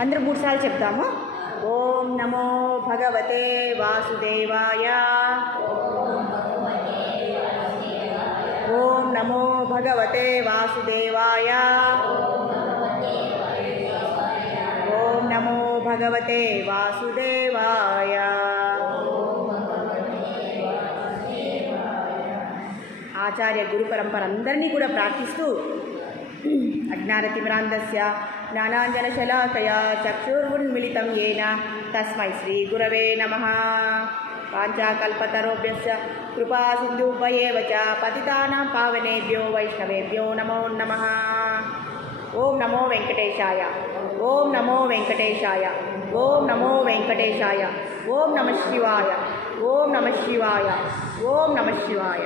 అందరూ మూడు సార్లు చెప్తాము. ఓం నమో భగవతే వాసుదేవాయ. ఓం నమో భగవతే వాసుదేవాయ. ఓం నమో భగవతే వాసుదేవాయ. ఆచార్య గురు పరంపర అందరినీ కూడా ప్రార్థిస్తూ అజ్ఞానతిమిరాంధస్య జ్ఞానాంజనశలాకయా చక్షుర్వున్మిళితం ఏన తస్మై శ్రీగురవే నమ పాంచాకల్పతరోభ్యశ్చ కృపా సింధుభయేవ చ పతితానాం పావనేభ్యో వైష్ణవేభ్యో నమో నమ ఓం నమో వెంకటేశాయ ఓం నమో వెంకటేశాయ ఓం నమో వెంకటేశాయ ఓం నమ శివాయ ఓం నమ శివాయ ఓం నమ శివాయ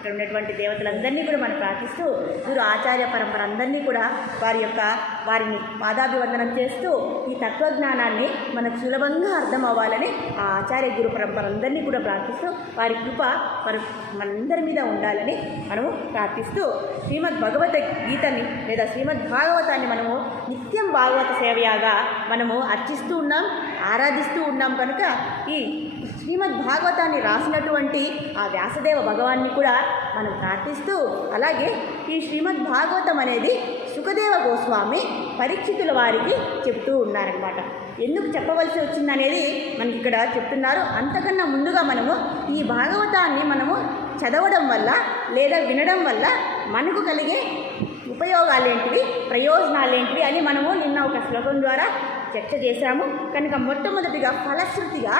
ఇక్కడ ఉన్నటువంటి దేవతలందరినీ కూడా మనం ప్రార్థిస్తూ గురు ఆచార్య పరంపర అందరినీ కూడా వారి యొక్క వారిని పాదాభివందనం చేస్తూ ఈ తత్వజ్ఞానాన్ని మనకు సులభంగా అర్థం అవ్వాలని ఆ ఆచార్య గురు పరంపర అందరినీ కూడా ప్రార్థిస్తూ వారి కృప మరి మనందరి మీద ఉండాలని మనము ప్రార్థిస్తూ శ్రీమద్ భగవత గీతని లేదా శ్రీమద్ భాగవతాన్ని మనము నిత్యం భాగవత సేవయాగా మనము అర్చిస్తూ ఉన్నాం ఆరాధిస్తూ ఉన్నాం కనుక ఈ శ్రీమద్ భాగవతాన్ని రాసినటువంటి ఆ వ్యాసదేవ భగవాన్ని కూడా మనం ప్రార్థిస్తూ అలాగే ఈ శ్రీమద్ భాగవతం అనేది సుఖదేవ గోస్వామి పరీక్షితుల వారికి చెప్తూ ఉన్నారనమాట ఎందుకు చెప్పవలసి వచ్చిందనేది మనకి ఇక్కడ చెప్తున్నారు. అంతకన్నా ముందుగా మనము ఈ భాగవతాన్ని మనము చదవడం వల్ల లేదా వినడం వల్ల మనకు కలిగే ఉపయోగాలేంటివి ప్రయోజనాలేంటివి అని మనము నిన్న ఒక శ్లోకం ద్వారా చర్చ చేశాము. కనుక మొట్టమొదటిగా ఫలశ్రుతిగా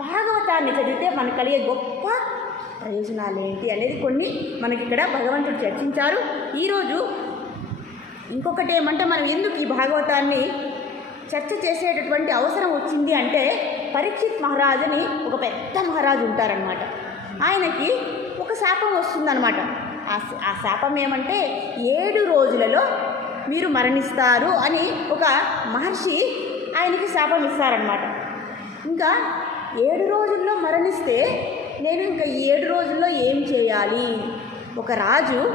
భాగవతాన్ని చదివితే మనకు కలిగే గొప్ప ప్రయోజనాలు ఏంటి అనేది కొన్ని మనకి ఇక్కడ భగవంతుడు చర్చించారు. ఈరోజు ఇంకొకటి ఏమంటే మనం ఎందుకు ఈ భాగవతాన్ని చర్చ చేసేటటువంటి అవసరం వచ్చింది అంటే పరీక్షిత్ మహారాజుని ఒక పెద్ద మహారాజు ఉంటారనమాట ఆయనకి ఒక శాపం వస్తుందన్నమాట. ఆ ఆ శాపం ఏమంటే ఏడు రోజులలో మీరు మరణిస్తారు అని ఒక మహర్షి ఆయనకి శాపం ఇస్తారనమాట ఇంకా ఏడు రోజుల్లో మరణిస్తే నేను ఇంకా ఈ ఏడు రోజుల్లో ఏం చేయాలి? ఒక రాజు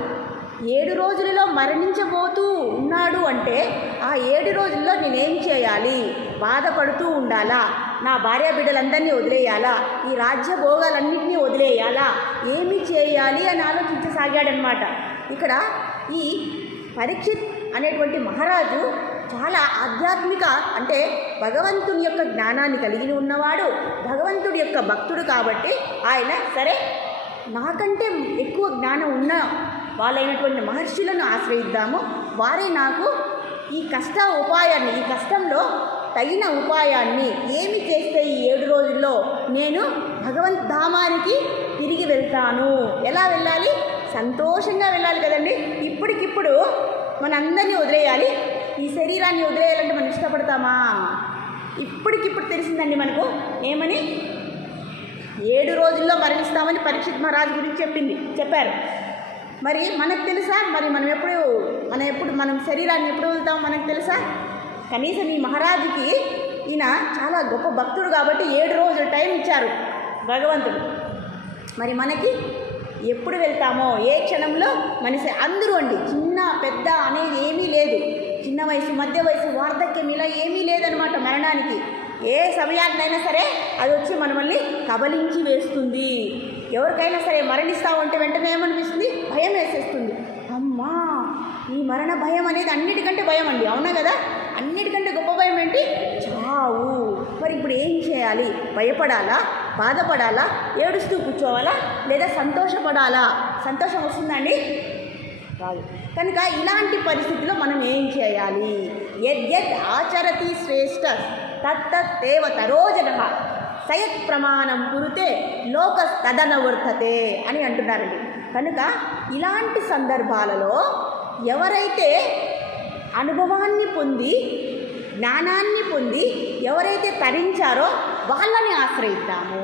ఏడు రోజులలో మరణించబోతూ ఉన్నాడు అంటే ఆ ఏడు రోజుల్లో నేనేం చేయాలి? బాధపడుతూ ఉండాలా? నా భార్య బిడ్డలందరినీ వదిలేయాలా? ఈ రాజ్య భోగాలన్నింటినీ వదిలేయాలా? ఏమి చేయాలి అని ఆలోచించసాగాడనమాట ఇక్కడ ఈ పరీక్షిత్ అనేటువంటి మహారాజు చాలా ఆధ్యాత్మిక అంటే భగవంతుని యొక్క జ్ఞానాన్ని కలిగి ఉన్నవాడు భగవంతుడి యొక్క భక్తుడు కాబట్టి ఆయన సరే నాకంటే ఎక్కువ జ్ఞానం ఉన్న వాళ్ళైనటువంటి మహర్షులను ఆశ్రయిద్దాము. వారే నాకు ఈ కష్ట ఉపాయాన్ని ఈ కష్టంలో తగిన ఉపాయాన్ని ఏమి చేస్తే ఈ ఏడు రోజుల్లో నేను భగవంత్ ధామానికి తిరిగి వెళ్తాను? ఎలా వెళ్ళాలి? సంతోషంగా వెళ్ళాలి కదండి. ఇప్పటికిప్పుడు మనందరినీ వదిలేయాలి. ఈ శరీరాన్ని వదిలేయాలంటే మనం ఇష్టపడతామా? ఇప్పటికిప్పుడు తెలిసిందండి మనకు. ఏమని? ఏడు రోజుల్లో మరణిస్తామని పరీక్షిత్ మహారాజ్ గురించి చెప్పింది చెప్పారు. మరి మనకు తెలుసా? మరి మనం ఎప్పుడు మనం ఎప్పుడు మనం శరీరాన్ని ఎప్పుడు వదులుతాం మనకు తెలుసా? కనీసం ఈ మహారాజుకి ఈయన చాలా గొప్ప భక్తుడు కాబట్టి ఏడు రోజులు టైం ఇచ్చారు భగవంతుడు. మరి మనకి ఎప్పుడు వెళ్తామో? ఏ క్షణంలో? మనిషి అందరూ అండి. చిన్న పెద్ద అనేది ఏమీ లేదు. చిన్న వయసు మధ్య వయసు వార్ధక్యం ఇలా ఏమీ లేదనమాట మరణానికి. ఏ సమయానికైనా సరే అది వచ్చి మనల్ని కబలించి వేస్తుంది. ఎవరికైనా సరే మరణిస్తామంటే వెంటనే ఏమనిపిస్తుంది? భయం వేసేస్తుంది. అమ్మా ఈ మరణ భయం అనేది అన్నిటికంటే భయం అండి. అవునా కదా? అన్నిటికంటే గొప్ప భయం ఏంటి? చావు. మరి ఇప్పుడు ఏం చేయాలి? భయపడాలా? బాధపడాలా? ఏడుస్తూ కూర్చోవాలా? లేదా సంతోషపడాలా? సంతోషం వస్తుందండి కాదు. కనుక ఇలాంటి పరిస్థితిలో మనం ఏం చేయాలి? యద్యద్ ఆచరతి శ్రేష్ఠ తత్తేవ తరోజన. సయత్ ప్రమాణం కురితే లోక తదనవర్తతే అని అంటున్నారండి. కనుక ఇలాంటి సందర్భాలలో ఎవరైతే అనుభవాన్ని పొంది జ్ఞానాన్ని పొంది ఎవరైతే తరించారో వాళ్ళని ఆశ్రయిద్దాము.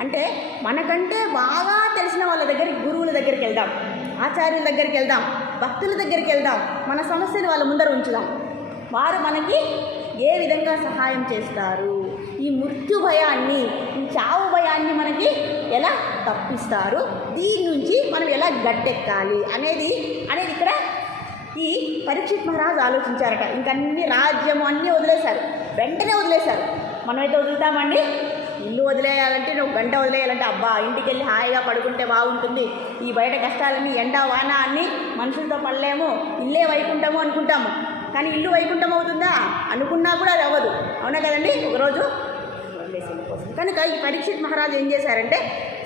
అంటే మనకంటే బాగా తెలిసిన వాళ్ళ దగ్గరికి గురువుల దగ్గరికి వెళ్దాం. ఆచార్యుల దగ్గరికి వెళ్దాం భక్తుల దగ్గరికి వెళ్దాం మన సమస్యను వాళ్ళ ముందర ఉంచుదాం. వారు మనకి ఏ విధంగా సహాయం చేస్తారు? ఈ మృత్యు భయాన్ని ఈ చావు భయాన్ని మనకి ఎలా తప్పిస్తారు? దీని నుంచి మనం ఎలా గట్టెక్కాలి అనేది అనేది ఇక్కడ ఈ పరీక్షిత్ మహారాజు ఆలోచించారట. ఇంకన్నీ రాజ్యము అన్నీ వదిలేశారు. వెంటనే వదిలేశారు. మనమైతే వదులుతామండి? ఇల్లు వదిలేయాలంటే నువ్వు గంట వదిలేయాలంటే అబ్బా ఇంటికి వెళ్ళి హాయిగా పడుకుంటే బాగుంటుంది. ఈ బయట కష్టాలన్నీ ఎండ వాన అన్ని మనుషులతో పడలేము. ఇల్లే వైకుంఠము అనుకుంటాము. కానీ ఇల్లు వైకుంఠం అవుతుందా? అనుకున్నా కూడా అది అవ్వదు. అవునా కదండి? ఒకరోజు కనుక ఈ పరీక్షిత్ మహారాజు ఏం చేశారంటే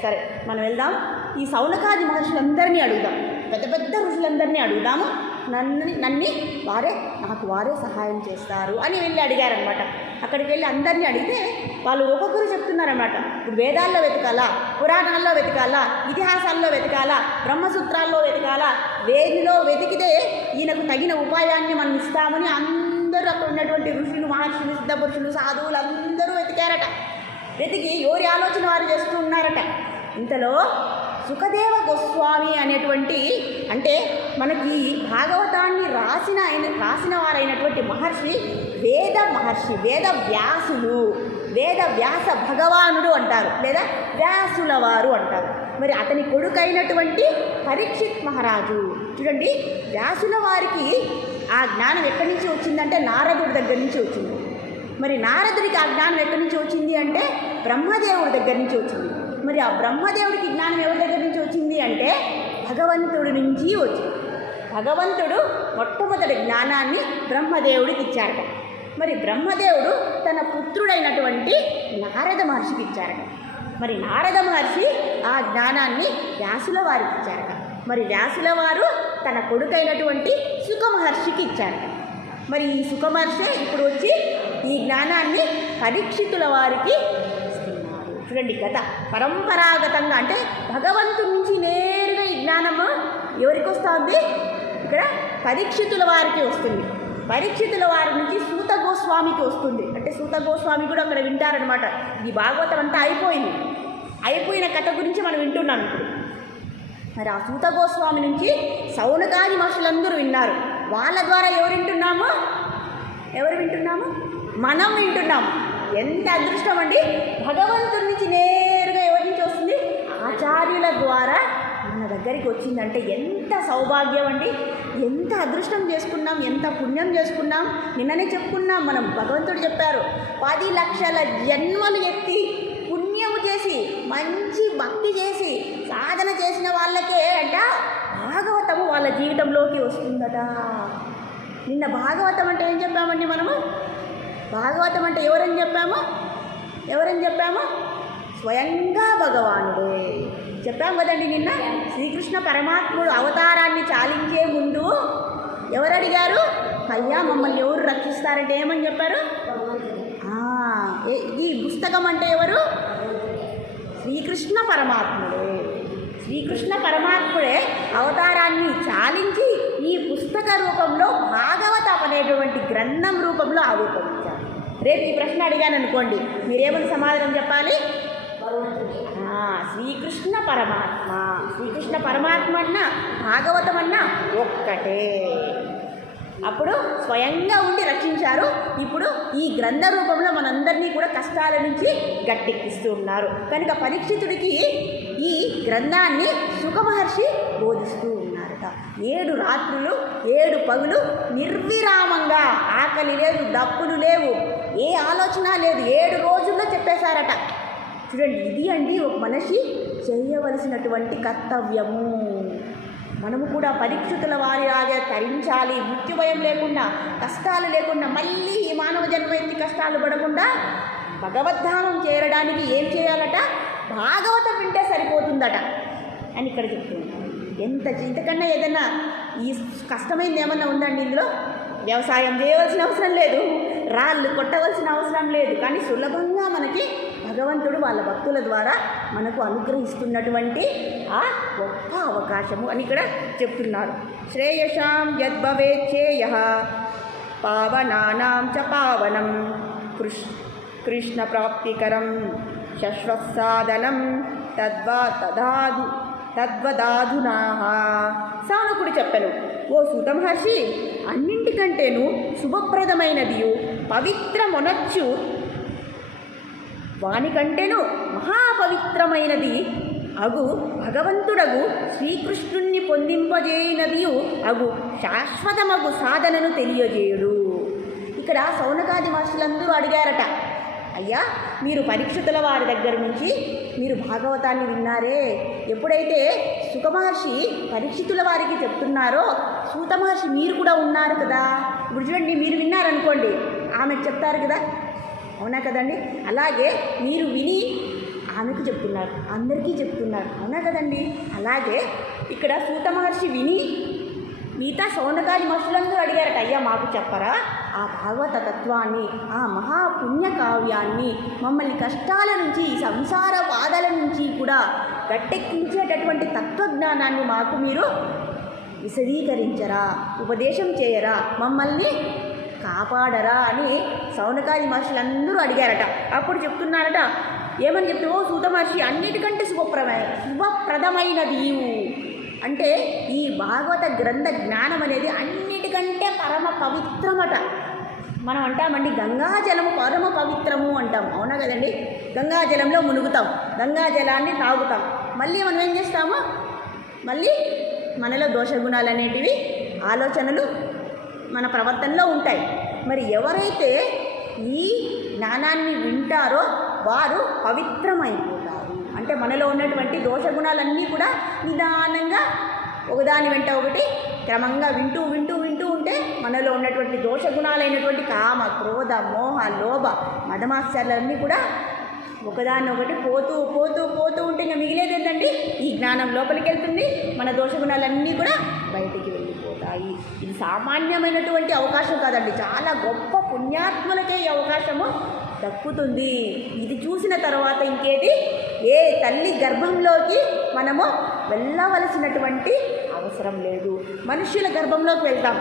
సరే మనం వెళ్దాం. ఈ సౌనకాది మహర్షులందరినీ అడుగుదాం. పెద్ద పెద్ద ఋషులందరినీ అడుగుదాము. నన్ను నన్ని వారే నాకు వారే సహాయం చేస్తారు అని వెళ్ళి అడిగారనమాట అక్కడికి వెళ్ళి అందరినీ అడిగితే వాళ్ళు ఒక్కొక్కరు చెప్తున్నారనమాట ఇప్పుడు వేదాల్లో వెతకాలా పురాణాల్లో వెతకాలా ఇతిహాసాల్లో వెతకాలా బ్రహ్మసూత్రాల్లో వెతకాలా వేదిలో వెతికితే ఈయనకు తగిన ఉపాయాన్ని మనం ఇస్తామని అందరూ అక్కడ ఉన్నటువంటి ఋషులు మహర్షులు సిద్ధపురుషులు సాధువులు అందరూ వెతికారట. వెతికి ఎవరి ఆలోచన వారు చేస్తూ ఉన్నారట. ఇంతలో సుఖదేవ గోస్వామి అనేటువంటి అంటే మనకి భాగవతాన్ని రాసిన ఆయన రాసిన వారైనటువంటి మహర్షి వేద మహర్షి వేద వ్యాసులు వేద వ్యాస భగవానుడు అంటారు లేదా వ్యాసుల వారు అంటారు. మరి అతని కొడుకైనటువంటి పరీక్షిత్ మహారాజు చూడండి వ్యాసుల వారికి ఆ జ్ఞానం ఎక్కడి నుంచి వచ్చిందంటే నారదుడి దగ్గర నుంచి వచ్చింది. మరి నారదుడికి ఆ జ్ఞానం ఎక్కడి నుంచి వచ్చింది అంటే బ్రహ్మదేవుడి దగ్గర నుంచి వచ్చింది. మరి ఆ బ్రహ్మదేవుడికి జ్ఞానం ఎవరి దగ్గర నుంచి వచ్చింది అంటే భగవంతుడి నుంచి వచ్చింది. భగవంతుడు మొట్టమొదటి జ్ఞానాన్ని బ్రహ్మదేవుడికి ఇచ్చారట. మరి బ్రహ్మదేవుడు తన పుత్రుడైనటువంటి నారద మహర్షికి ఇచ్చారట. మరి నారద మహర్షి ఆ జ్ఞానాన్ని వ్యాసుల వారికి ఇచ్చారట. మరి వ్యాసుల వారు తన కొడుకైనటువంటి సుఖ మహర్షికి ఇచ్చారట. మరి ఈ సుఖ మహర్షి ఇప్పుడు వచ్చి ఈ జ్ఞానాన్ని పరీక్షితుల వారికి చూడండి కథ. పరంపరాగతంగా అంటే భగవంతుడి నుంచి నేరుగా ఈ జ్ఞానము ఎవరికి వస్తుంది? ఇక్కడ పరీక్షితుల వారికి వస్తుంది. పరీక్షితుల వారి నుంచి సూత గోస్వామికి వస్తుంది. అంటే సూత గోస్వామి కూడా అక్కడ వింటారనమాట ఇది భాగవతం అంతా అయిపోయింది. అయిపోయిన కథ గురించి మనం వింటున్నాం ఇప్పుడు. మరి ఆ సూత గోస్వామి నుంచి సౌనకాది మనుషులందరూ విన్నారు. వాళ్ళ ద్వారా ఎవరు వింటున్నాము? ఎవరు వింటున్నాము? మనం వింటున్నాము. ఎంత అదృష్టం అండి? భగవంతుడి నుంచి నేరుగా ఎవరి నుంచి వస్తుంది? ఆచార్యుల ద్వారా మన దగ్గరికి వచ్చిందంటే ఎంత సౌభాగ్యం అండి. ఎంత అదృష్టం చేసుకున్నాం ఎంత పుణ్యం చేసుకున్నాం. నిన్ననే చెప్పుకున్నాం మనం భగవంతుడు చెప్పారు పది లక్షల జన్మలు ఎత్తి పుణ్యము చేసి మంచి భక్తి చేసి సాధన చేసిన వాళ్ళకే అంట భాగవతము వాళ్ళ జీవితంలోకి వస్తుందట. నిన్న భాగవతం అంటే ఏం చెప్పామండి మనము? భాగవతం అంటే ఎవరని చెప్పాము? ఎవరని చెప్పాము? స్వయంగా భగవానుడే. చెప్పాం కదండి నిన్న? శ్రీకృష్ణ పరమాత్ముడు అవతారాన్ని చాలించే ముందు ఎవరు అడిగారు అయ్యా మమ్మల్ని ఎవరు రక్షిస్తారంటే ఏమని చెప్పారు? ఏ- ఈ పుస్తకం అంటే ఎవరు? శ్రీకృష్ణ పరమాత్ముడు. శ్రీకృష్ణ పరమాత్ముడే అవతారాన్ని చాలించి ఈ పుస్తక రూపంలో భాగవతం అనేటువంటి గ్రంథం రూపంలో ఆవిర్భవించారు రేపు ఈ ప్రశ్న అడిగాను అనుకోండి మీరేమని సమాధానం చెప్పాలి? శ్రీకృష్ణ పరమాత్మ. శ్రీకృష్ణ పరమాత్మ అన్న భాగవతం అన్న ఒక్కటే. అప్పుడు స్వయంగా ఉండి రక్షించారు. ఇప్పుడు ఈ గ్రంథ రూపంలో మనందరినీ కూడా కష్టాల నుంచి గట్టెక్కిస్తూ ఉన్నారు. కనుక పరీక్షితుడికి ఈ గ్రంథాన్ని సుఖమహర్షి బోధిస్తూ ఉన్నారట. ఏడు రాత్రులు ఏడు పగులు నిర్విరామంగా ఆకలి లేదు డప్పులు లేవు. ఏ ఆలోచన లేదు. ఏడు రోజుల్లో చెప్పేశారట. చూడండి ఇది అండి ఒక మనిషి చేయవలసినటువంటి కర్తవ్యము. మనము కూడా పరీక్షితుల వారిలాగే తరించాలి. మృత్యుభయం లేకుండా కష్టాలు లేకుండా మళ్ళీ ఈ మానవ జన్మ ఎత్తి కష్టాలు పడకుండా భగవద్ధానం చేరడానికి ఏం చేయాలట? భాగవతం వింటే సరిపోతుందట. అని ఇక్కడ చెప్తున్నాను ఎంత ఇంతకన్నా ఏదైనా ఈ కష్టమైంది ఏమన్నా ఉందండి ఇందులో? వ్యవసాయం చేయవలసిన అవసరం లేదు. రాళ్ళు కొట్టవలసిన అవసరం లేదు. కానీ సులభంగా మనకి భగవంతుడు వాళ్ళ భక్తుల ద్వారా మనకు అనుగ్రహిస్తున్నటువంటి ఆ గొప్ప అవకాశము అని ఇక్కడ చెప్తున్నారు. శ్రేయసాం యద్భవేచ్చేయ పావనానాం చ పావనం. కృష్ కృష్ణ ప్రాప్తికరం శశ్వత్సాధనం తద్వా తదాదు తద్వదాధునా సానకుడు చెప్పను ఓ సుతమహర్షి అన్నింటికంటేను శుభప్రదమైనదియు పవిత్రమొనొచ్చు వానికంటేను మహాపవిత్రమైనది. అగు భగవంతుడగు శ్రీకృష్ణుణ్ణి పొందింపజేయనదియు అగు శాశ్వతమగు సాధనను తెలియజేయుడు. ఇక్కడ సౌనకాది మాస్టర్లందరూ అడిగారట అయ్యా మీరు పరీక్షితుల వారి దగ్గర నుంచి మీరు భాగవతాన్ని విన్నారే. ఎప్పుడైతే సుఖమహర్షి పరీక్షితుల వారికి చెప్తున్నారో సూత మహర్షి మీరు కూడా ఉన్నారు కదా. ఇప్పుడు చూడండి మీరు విన్నారనుకోండి ఆమె చెప్తారు కదా అవునా కదండి? అలాగే మీరు విని ఆమెకు చెప్తున్నారు అందరికీ చెప్తున్నారు. అవునా కదండి? అలాగే ఇక్కడ సూత మహర్షి విని మిగతా సౌనకాది మహర్షులందరూ అడిగారట అయ్యా మాకు చెప్పరా? ఆ భాగవత తత్వాన్ని ఆ మహాపుణ్య కావ్యాన్ని మమ్మల్ని కష్టాల నుంచి సంసార బాధల నుంచి కూడా గట్టెక్కించేటటువంటి తత్వజ్ఞానాన్ని మాకు మీరు విశదీకరించరా ఉపదేశం చేయరా? మమ్మల్ని కాపాడరా అని సౌనకాది మహర్షులందరూ అడిగారట. అప్పుడు చెప్తున్నారట ఏమని చెప్తే ఓ సూత మహర్షి అన్నిటికంటే శుభప్రమైన శుభప్రదమైనది అంటే ఈ భాగవత గ్రంథ జ్ఞానం అనేది అన్నిటికంటే పరమ పవిత్రమట. మనం అంటామండి గంగాజలము పరమ పవిత్రము అంటాం. అవునా కదండి? గంగాజలంలో మునుగుతాం గంగాజలాన్ని తాగుతాం. మళ్ళీ మనం ఏం చేస్తాము? మళ్ళీ మనలో దోషగుణాలు అనేటివి ఆలోచనలు మన ప్రవర్తనలో ఉంటాయి. మరి ఎవరైతే ఈ జ్ఞానాన్ని వింటారో వారు పవిత్రమైపోతారు. అంటే మనలో ఉన్నటువంటి దోషగుణాలన్నీ కూడా నిదానంగా ఒకదాని వెంట ఒకటి క్రమంగా వింటూ వింటూ వింటూ ఉంటే మనలో ఉన్నటువంటి దోషగుణాలైనటువంటి కామ క్రోధ మోహ లోభ మదమాశ్చర్యాలన్నీ కూడా ఒకదాన్ని ఒకటి పోతూ పోతూ పోతూ ఉంటే ఇంకా మిగిలేదేంటండి ఈ జ్ఞానం లోపలికి వెళ్తుంది మన దోషగుణాలన్నీ కూడా బయటికి వెళ్ళిపోతాయి ఇది సామాన్యమైనటువంటి అవకాశం కాదండి. చాలా గొప్ప పుణ్యాత్ములకే ఈ అవకాశము దక్కుతుంది. ఇది చూసిన తర్వాత ఇంకేది ఏ తల్లి గర్భంలోకి మనము వెళ్ళవలసినటువంటి అవసరం లేదు. మనుష్యుల గర్భంలోకి వెళ్తాం.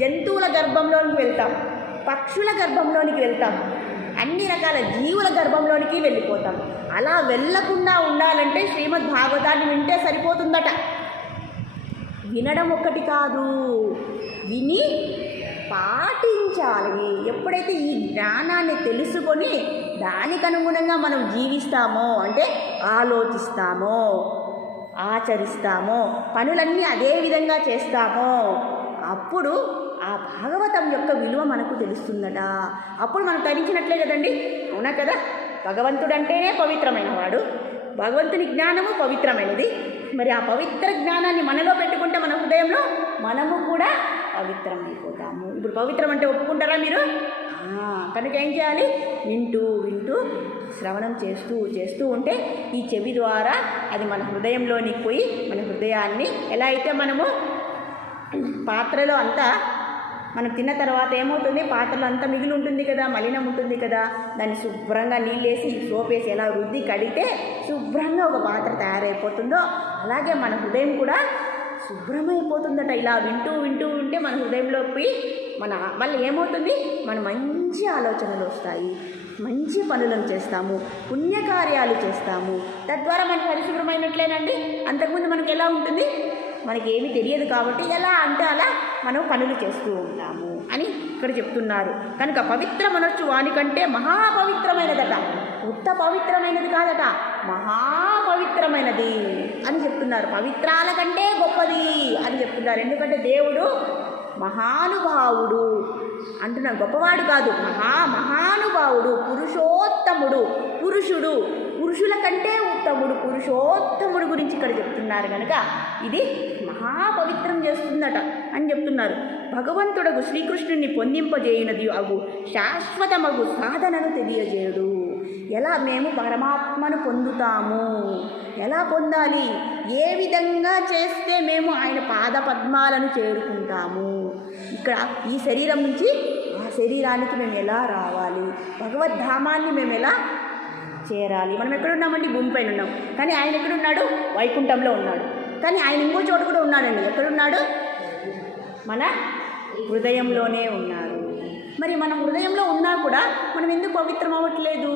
జంతువుల గర్భంలోనికి వెళ్తాం. పక్షుల గర్భంలోనికి వెళ్తాం. అన్ని రకాల జీవుల గర్భంలోనికి వెళ్ళిపోతాం. అలా వెళ్ళకుండా ఉండాలంటే శ్రీమద్ భాగవతాన్ని వింటే సరిపోతుందట. వినడం ఒక్కటి కాదు. విని పాటించాలి. ఎప్పుడైతే ఈ జ్ఞానాన్ని తెలుసుకొని దానికి అనుగుణంగా మనం జీవిస్తామో అంటే ఆలోచిస్తామో ఆచరిస్తామో పనులన్నీ అదే విధంగా చేస్తామో అప్పుడు ఆ భాగవతం యొక్క విలువ మనకు తెలుస్తుందట. అప్పుడు మనం తరించినట్లే కదండి? అవునా కదా? భగవంతుడంటేనే పవిత్రమైన వాడు. భగవంతుని జ్ఞానము పవిత్రమైనది. మరి ఆ పవిత్ర జ్ఞానాన్ని మనలో పెట్టుకుంటే మన హృదయంలో మనము కూడా పవిత్రమైపోతాము. ఇప్పుడు పవిత్రం అంటే ఒప్పుకుంటారా మీరు? కనుక ఏం చేయాలి? వింటూ వింటూ శ్రవణం చేస్తూ చేస్తూ ఉంటే ఈ చెవి ద్వారా అది మన హృదయంలోనికి పోయి మన హృదయాన్ని ఎలా అయితే మనము పాత్రలో అంతా మనం తిన్న తర్వాత ఏమవుతుంది? పాత్రలు అంతా మిగిలి ఉంటుంది కదా మలినం ఉంటుంది కదా. దాన్ని శుభ్రంగా నీళ్ళేసి సోప్ వేసి ఎలా రుద్ది కడిగితే శుభ్రంగా ఒక పాత్ర తయారైపోతుందో అలాగే మన హృదయం కూడా శుభ్రమైపోతుందట. ఇలా వింటూ వింటూ ఉంటే మన హృదయంలోకి మన మళ్ళీ ఏమవుతుంది? మన మంచి ఆలోచనలు వస్తాయి. మంచి పనులను చేస్తాము. పుణ్యకార్యాలు చేస్తాము. తద్వారా మనం పరిశుభ్రమైనట్లేనండి అంతకుముందు మనకు ఎలా ఉంటుంది? మనకి ఏమీ తెలియదు కాబట్టి ఎలా అంటే అలా మనం పనులు చేస్తూ ఉంటాము అని ఇక్కడ చెప్తున్నారు. కనుక పవిత్ర మనస్సు వానికంటే మహాపవిత్రమైనదట. ఉత్త పవిత్రమైనది కాదట. మహాపవిత్రమైనది అని చెప్తున్నారు. పవిత్రాల కంటే గొప్పది అని చెప్తున్నారు. ఎందుకంటే దేవుడు మహానుభావుడు. అంటున్నాడు గొప్పవాడు కాదు. మహా మహానుభావుడు పురుషోత్తముడు పురుషుడు. పురుషుల కంటే ఉత్తముడు పురుషోత్తముడు గురించి ఇక్కడ చెప్తున్నారు కనుక ఇది మహాపవిత్రం చేస్తుందట అని చెప్తున్నారు. భగవంతుడకు శ్రీకృష్ణుని పొందింపజేయునది అగు శాశ్వతమగు సాధనను తెలియజేయడు. ఎలా మేము పరమాత్మను పొందుతాము? ఎలా పొందాలి? ఏ విధంగా చేస్తే మేము ఆయన పాద పద్మాలను చేరుకుంటాము? ఇక్కడ ఈ శరీరం నుంచి ఆ శరీరానికి మేము ఎలా రావాలి? భగవద్ధామాన్ని మేము ఎలా చేరాలి. మనం ఎక్కడున్నామండి? భూమి పైన ఉన్నాం. కానీ ఆయన ఎక్కడున్నాడు? వైకుంఠంలో ఉన్నాడు. కానీ ఆయన ఇంకో చోట కూడా ఉన్నాడండి. ఎక్కడున్నాడు? మన హృదయంలోనే ఉన్నారు మరి మన హృదయంలో ఉన్నా కూడా మనం ఎందుకు పవిత్రం అవ్వట్లేదు?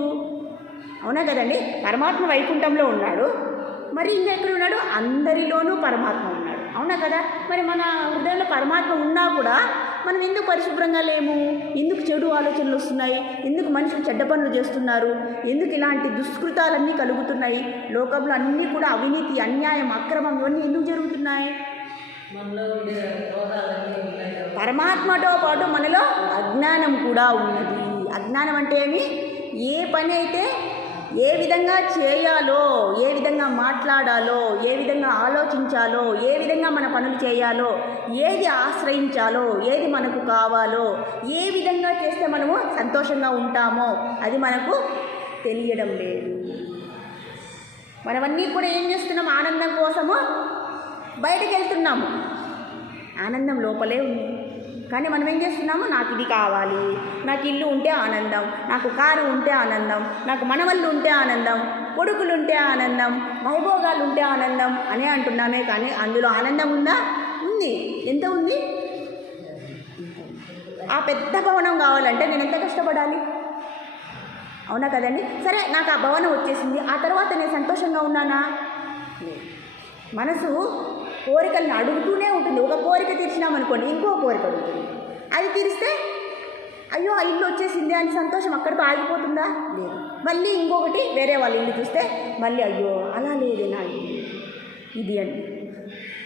అవునా కదండి? పరమాత్మ వైకుంఠంలో ఉన్నాడు. మరి ఇంకా ఎక్కడ ఉన్నాడు అందరిలోనూ పరమాత్మ ఉన్నాడు. అవునా కదా? మరి మన హృదయంలో పరమాత్మ ఉన్నా కూడా మనం ఎందుకు పరిశుభ్రంగా లేము? ఎందుకు చెడు ఆలోచనలు వస్తున్నాయి? ఎందుకు మనుషులు చెడ్డ పనులు చేస్తున్నారు? ఎందుకు ఇలాంటి దుష్కృతాలన్నీ కలుగుతున్నాయి? లోకంలో అన్నీ కూడా అవినీతి అన్యాయం అక్రమం ఇవన్నీ ఎందుకు జరుగుతున్నాయి. పరమాత్మతో పాటు మనలో అజ్ఞానం కూడా ఉన్నది. అజ్ఞానం అంటే ఏమి? ఏ పని అయితే ఏ విధంగా చేయాలో ఏ విధంగా మాట్లాడాలో ఏ విధంగా ఆలోచించాలో ఏ విధంగా మన పనులు చేయాలో ఏది ఆశ్రయించాలో ఏది మనకు కావాలో ఏ విధంగా చేస్తే మనము సంతోషంగా ఉంటామో అది మనకు తెలియడం లేదు. మనమన్నీ కూడా ఏం చేస్తున్నాం? ఆనందం కోసము బయటకు వెళ్తున్నాము. ఆనందం లోపలే ఉంది. కానీ మనం ఏం చేస్తున్నాము? నాకు ఇది కావాలి. నాకు ఇల్లు ఉంటే ఆనందం. నాకు కారు ఉంటే ఆనందం. నాకు మనవళ్ళు ఉంటే ఆనందం. కొడుకులు ఉంటే ఆనందం. వైభోగాలు ఉంటే ఆనందం అని అంటున్నామే కానీ అందులో ఆనందం ఉందా? ఉంది. ఎంత ఉంది? ఆ పెద్ద భవనం కావాలంటే నేను ఎంత కష్టపడాలి? అవునా కదండి? సరే నాకు ఆ భవనం వచ్చేసింది. ఆ తర్వాత నేను సంతోషంగా ఉన్నానా? మనసు కోరికల్ని అడుగుతూనే ఉంటుంది. ఒక కోరిక తీర్చినామనుకోండి ఇంకో కోరిక అడుగుతుంది అది తీరిస్తే అయ్యో ఆ ఇల్లు వచ్చేసింది అని సంతోషం అక్కడితో ఆగిపోతుందా? లేదు. మళ్ళీ ఇంకొకటి వేరే వాళ్ళ ఇల్లు చూస్తే మళ్ళీ అయ్యో అలా లేదే నా ఇల్లు. ఇది అండి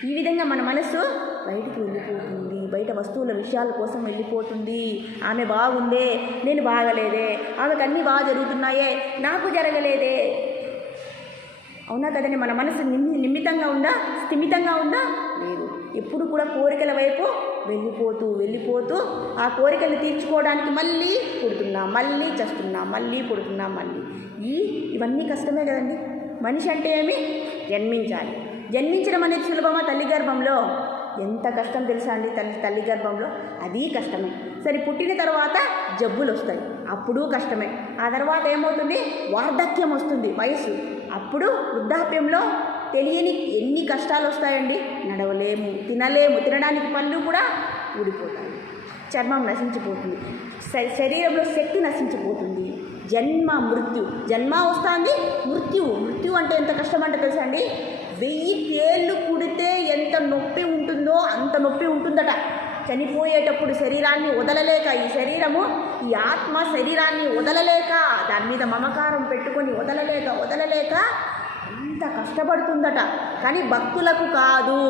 ఈ విధంగా మన మనసు బయటికి వెళ్ళిపోతుంది. బయట వస్తువుల విషయాల కోసం వెళ్ళిపోతుంది. ఆమె బాగుందే నేను బాగలేదే ఆమెకు అన్నీ బాగా జరుగుతున్నాయే నాకు జరగలేదే అవునా కదండి? మన మనసు నిమ్మి నిమ్మితంగా ఉందా? స్థిమితంగా ఉందా? లేదు. ఎప్పుడు కూడా కోరికల వైపు వెళ్ళిపోతూ వెళ్ళిపోతూ ఆ కోరికలు తీర్చుకోవడానికి మళ్ళీ పుడుతున్నా మళ్ళీ చస్తున్నా మళ్ళీ పుడుతున్నా మళ్ళీ. ఈ ఇవన్నీ కష్టమే కదండి. మనిషి అంటే ఏమి? జన్మించాలి. జన్మించడం అనేది సులభమా తల్లి గర్భంలో? ఎంత కష్టం తెలుసా అండి తల్లి తల్లి గర్భంలో? అది కష్టమే. సరే పుట్టిన తర్వాత జబ్బులు వస్తాయి అప్పుడు కష్టమే. ఆ తర్వాత ఏమవుతుంది? వార్ధక్యం వస్తుంది. వయసు అప్పుడు వృద్ధాప్యంలో తెలియని ఎన్ని కష్టాలు వస్తాయండి నడవలేము తినలేము తినడానికి పళ్ళు కూడా ఊడిపోతాయి. చర్మం నశించిపోతుంది. శ- శరీరంలో శక్తి నశించిపోతుంది. జన్మ మృత్యు. జన్మ వస్తుంది మృత్యు. మృత్యు అంటే ఎంత కష్టం అంటే తెలుసా అండి? వెయ్యి తేళ్ళు కుడితే ఎంత నొప్పి ఉంటుందో అంత నొప్పి ఉంటుందట. చనిపోయేటప్పుడు శరీరాన్ని వదలలేక ఈ శరీరము ఈ ఆత్మ శరీరాన్ని వదలలేక దాని మీద మమకారం పెట్టుకొని వదలలేక వదలలేక అంత కష్టపడుతుందట. కానీ భక్తులకు కాదు.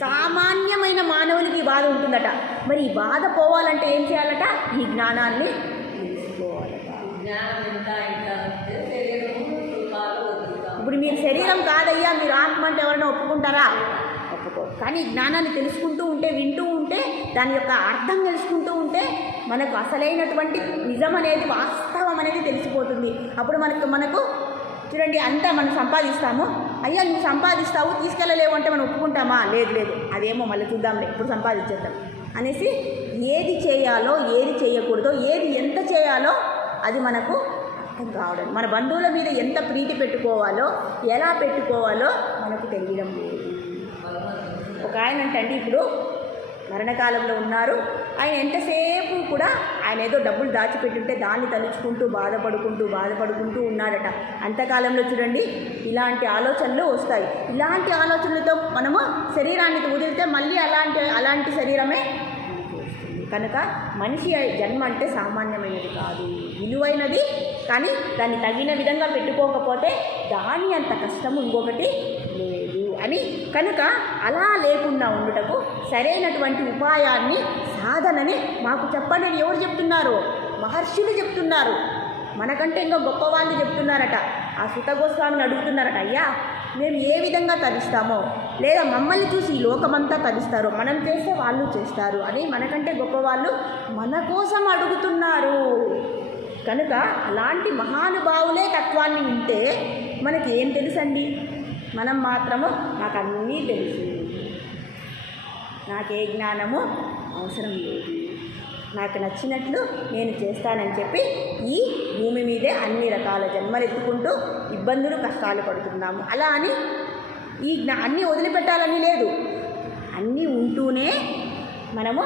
సామాన్యమైన మానవులకి బాధ ఉంటుందట. మరి ఈ బాధ పోవాలంటే ఏం చేయాలట? ఈ జ్ఞానాన్ని తెలుసుకోవాలట. ఇప్పుడు మీరు శరీరం కాదయ్యా మీరు ఆత్మ అంటే ఎవరైనా ఒప్పుకుంటారా? కానీ జ్ఞానాన్ని తెలుసుకుంటూ ఉంటే వింటూ ఉంటే దాని యొక్క అర్థం తెలుసుకుంటూ ఉంటే మనకు అసలైనటువంటి నిజం అనేది వాస్తవం అనేది తెలిసిపోతుంది. అప్పుడు మనకు మనకు చూడండి అంతా మనం సంపాదిస్తాము. అయ్యా నువ్వు సంపాదిస్తావు తీసుకెళ్ళలేవు అంటే మనం ఒప్పుకుంటామా? లేదు లేదు. అదేమో మళ్ళీ చూద్దాంలే ఇప్పుడు సంపాదించేద్దాం అనేసి ఏది చేయాలో ఏది చేయకూడదో ఏది ఎంత చేయాలో అది మనకు అర్థం కావడం. మన బంధువుల మీద ఎంత ప్రీతి పెట్టుకోవాలో ఎలా పెట్టుకోవాలో మనకు తెలియడం లేదు. ఒక ఆయన అంటండి ఇప్పుడు మరణకాలంలో ఉన్నారు. ఆయన ఎంతసేపు కూడా ఆయన ఏదో డబ్బులు దాచిపెట్టుంటే దాన్ని తలుచుకుంటూ బాధపడుకుంటూ బాధపడుకుంటూ ఉన్నాడట. అంతకాలంలో చూడండి ఇలాంటి ఆలోచనలు వస్తాయి. ఇలాంటి ఆలోచనలతో మనము శరీరాన్ని వదిలితే మళ్ళీ అలాంటి అలాంటి శరీరమే కనుక మనిషి జన్మ అంటే సామాన్యమైనది కాదు. విలువైనది కానీ దాన్ని తగిన విధంగా పెట్టుకోకపోతే దాని అంత కష్టం ఇంకొకటి లేదు. అని కనుక అలా లేకుండా ఉండుటకు సరైనటువంటి ఉపాయాన్ని సాధనని మాకు చెప్పండి అని ఎవరు చెప్తున్నారు? మహర్షులు చెప్తున్నారు. మనకంటే ఇంకా గొప్పవాళ్ళు చెప్తున్నారట. ఆ సుత గోస్వామిని అడుగుతున్నారట అయ్యా మేము ఏ విధంగా తరిస్తామో? లేదా మమ్మల్ని చూసి ఈ లోకమంతా తరిస్తారు? మనం చేస్తే వాళ్ళు చేస్తారు అని మనకంటే గొప్ప వాళ్ళు మన కోసం అడుగుతున్నారు. కనుక అలాంటి మహానుభావులే తత్వాన్ని ఉంటే మనకి ఏం తెలుసండి? మనం మాత్రము నాకు అన్నీ తెలుసు. ఏ జ్ఞానము అవసరం లేదు. నాకు నచ్చినట్లు నేను చేస్తానని చెప్పి ఈ భూమి మీదే అన్ని రకాల జన్మలు ఎత్తుకుంటూ ఇబ్బందులు కష్టాలు పడుతున్నాము. అలా అని ఈ జ్ఞా అన్నీ వదిలిపెట్టాలని లేదు. అన్నీ ఉంటూనే మనము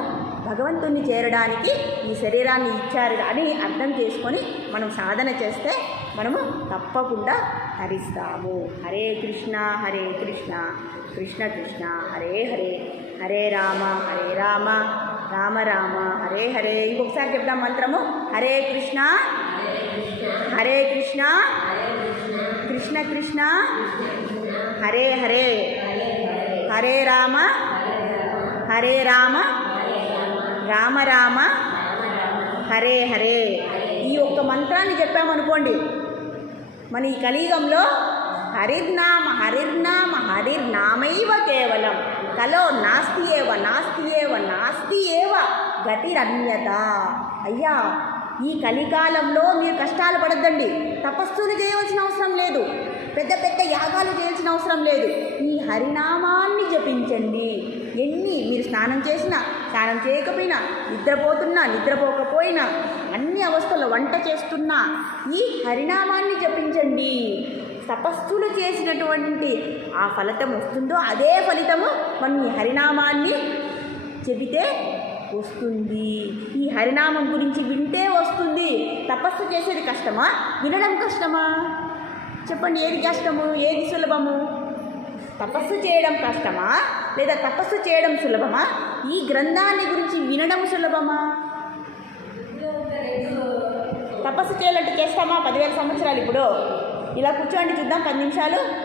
భగవంతుణ్ణి చేరడానికి ఈ శరీరాన్ని ఇచ్చారు అని అర్థం చేసుకొని మనం సాధన చేస్తే మనము తప్పకుండా హరిస్తాము. హరే కృష్ణ హరే కృష్ణ. కృష్ణ కృష్ణ హరే హరే. హరే రామ హరే రామ. రామ రామ హరే హరే. ఇంకొకసారి చెప్దాం మంత్రము. హరే కృష్ణ హరే కృష్ణ. కృష్ణ కృష్ణ హరే హరే. హరే రామ హరే రామ. రామ రామ హరే హరే. ఈ ఒక్క మంత్రాన్ని చెప్పామనుకోండి మన ఈ కలియుగంలో హరిర్నామ హరిర్నామ హరిర్నామైవ కేవలం. కలో నాస్తి ఏవ నాస్తి ఏవ నాస్తి ఏవ గతిరన్యత అయ్యా ఈ కలికాలంలో మీరు కష్టాలు పడద్దండి. తపస్సులు చేయవలసిన అవసరం లేదు. పెద్ద పెద్ద యాగాలు చేయాల్సిన అవసరం లేదు. ఈ హరినామాన్ని జపించండి. ఎన్ని మీరు స్నానం చేసినా స్నానం చేయకపోయినా నిద్రపోతున్నా నిద్రపోకపోయినా అన్ని అవస్థల్లో వంట చేస్తున్నా ఈ హరినామాన్ని జపించండి. తపస్సులు చేసినటువంటి ఆ ఫలితం వస్తుందో అదే ఫలితము మనం ఈ హరినామాన్ని చెబితే వస్తుంది. ఈ హరినామం గురించి వింటే వస్తుంది. తపస్సు చేసేది కష్టమా? వినడం కష్టమా? చెప్పండి ఏది కష్టము? ఏది సులభము? తపస్సు చేయడం కష్టమా? లేదా తపస్సు చేయడం సులభమా? ఈ గ్రంథాన్ని గురించి వినడం సులభమా? తపస్సు చేయాలంటే చేస్తామా? పదివేల సంవత్సరాలు ఇప్పుడు. ఇలా కూర్చోండి చూద్దాం పది నిమిషాలు.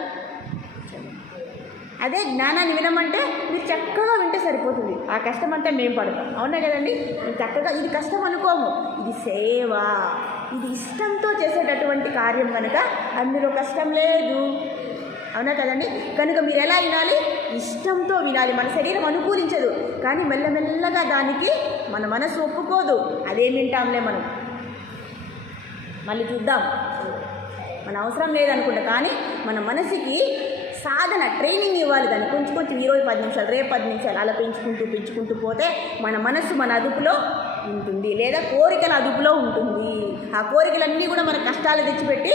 అదే జ్ఞానాన్ని వినమంటే మీరు చక్కగా వింటే సరిపోతుంది. ఆ కష్టం అంతా మేము పడతాం. అవునా కదండి? మీరు చక్కగా ఇది కష్టం అనుకోము. ఇది సేవ. ఇది ఇష్టంతో చేసేటటువంటి కార్యం కనుక అందులో కష్టం లేదు. అవునా కదండి? కనుక మీరు ఎలా వినాలి? ఇష్టంతో వినాలి. మన శరీరం అనుకూలించదు. కానీ మెల్లమెల్లగా దానికి మన మనసు ఒప్పుకోదు. అదేం వింటాంలే మనం. మళ్ళీ చూద్దాం. మన అవసరం లేదనుకుంటా. కానీ మన మనసుకి సాధన ట్రైనింగ్ ఇవ్వాలి దాన్ని. కొంచెం కొంచెం ఈరోజు పది నిమిషాలు రేపు పది నిమిషాలు అలా పెంచుకుంటూ పెంచుకుంటూ పోతే మన మనస్సు మన అదుపులో ఉంటుంది. లేదా కోరికల అదుపులో ఉంటుంది. ఆ కోరికలన్నీ కూడా మన కష్టాలు తెచ్చిపెట్టి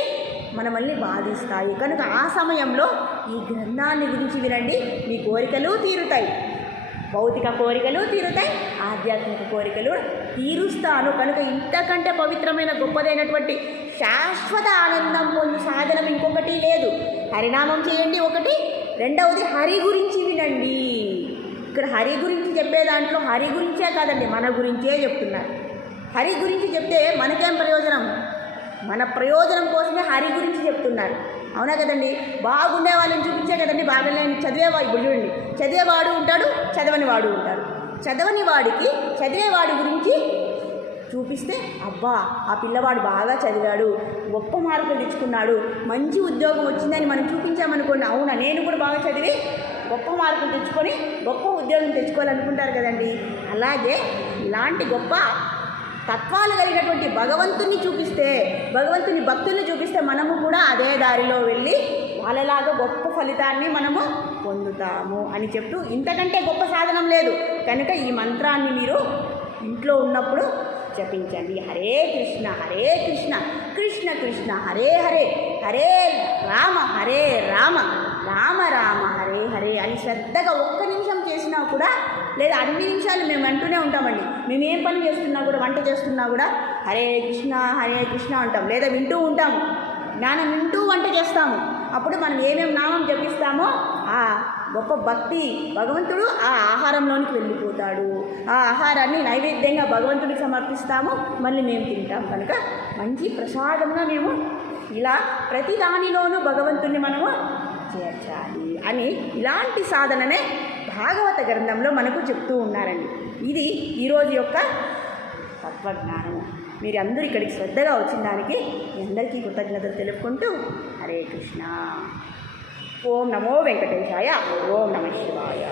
మనల్ని బాధిస్తాయి. కనుక ఆ సమయంలో ఈ గ్రంథాన్ని గురించి వినండి. మీ కోరికలు తీరుతాయి. భౌతిక కోరికలు తీరుతాయి ఆధ్యాత్మిక కోరికలు తీరుస్తాను. కనుక ఇంతకంటే పవిత్రమైన గొప్పదైనటువంటి శాశ్వత ఆనందం పొందు సాధనం ఇంకొకటి లేదు. హరినామం చేయండి ఒకటి రెండవది హరి గురించి వినండి. ఇక్కడ హరి గురించి చెప్పే దాంట్లో హరి గురించే కాదండి మన గురించే చెప్తున్నారు. హరి గురించి చెప్తే మనకేం ప్రయోజనం? మన ప్రయోజనం కోసమే హరి గురించి చెప్తున్నారు. అవునా కదండి? బాగుండే వాళ్ళని చూపించే కదండి బాగలేని చదివేవా ఇప్పుడు చూడండి. చదివేవాడు ఉంటాడు చదవని వాడు ఉంటాడు. చదవని వాడికి చదివేవాడి గురించి చూపిస్తే అబ్బా ఆ పిల్లవాడు బాగా చదివాడు గొప్ప మార్కులు తెచ్చుకున్నాడు మంచి ఉద్యోగం వచ్చిందని మనం చూపించామనుకోండి అవునా? నేను కూడా బాగా చదివి గొప్ప మార్కులు తెచ్చుకొని గొప్ప ఉద్యోగం తెచ్చుకోవాలనుకుంటారు కదండి. అలాగే ఇలాంటి గొప్ప తత్వాలు కలిగినటువంటి భగవంతుని చూపిస్తే భగవంతుని భక్తుల్ని చూపిస్తే మనము కూడా అదే దారిలో వెళ్ళి వాళ్ళలాగా గొప్ప ఫలితాన్ని మనము పొందుతాము అని చెప్తూ ఇంతకంటే గొప్ప సాధనం లేదు. కనుక ఈ మంత్రాన్ని మీరు ఇంట్లో ఉన్నప్పుడు జపించండి. హరే కృష్ణ హరే కృష్ణ కృష్ణ కృష్ణ హరే హరే హరే రామ హరే రామ. రామ రామ హరే హరే అని శ్రద్ధగా ఒక్క నిమిషం చేసినా కూడా లేదా అన్ని నిమిషాలు మేము అంటూనే ఉంటామండి. మేము ఏం పని చేస్తున్నా కూడా వంట చేస్తున్నా కూడా హరే కృష్ణ హరే కృష్ణ అంటాం. లేదా వింటూ ఉంటాము. జ్ఞానం వింటూ వంట చేస్తాము. అప్పుడు మనం ఏమేమి నామం జపిస్తామో ఆ గొప్ప భక్తి భగవంతుడు ఆ ఆహారంలోనికి వెళ్ళిపోతాడు. ఆ ఆహారాన్ని నైవేద్యంగా భగవంతుడికి సమర్పిస్తాము. మళ్ళీ మేము తింటాం కనుక మంచి ప్రసాదంగా మేము ఇలా ప్రతి దానిలోనూ మనము చేర్చాలి అని ఇలాంటి సాధననే భాగవత గ్రంథంలో మనకు చెప్తూ ఉన్నారండి. ఇది ఈరోజు యొక్క తత్వజ్ఞానము మీరు అందరూ ఇక్కడికి శ్రద్ధగా వచ్చిన దానికి మీ అందరికీ కృతజ్ఞతలు తెలుపుకుంటూ హరే కృష్ణ. ఓం నమో వెంకటేశాయ. ఓం నమ శివాయ.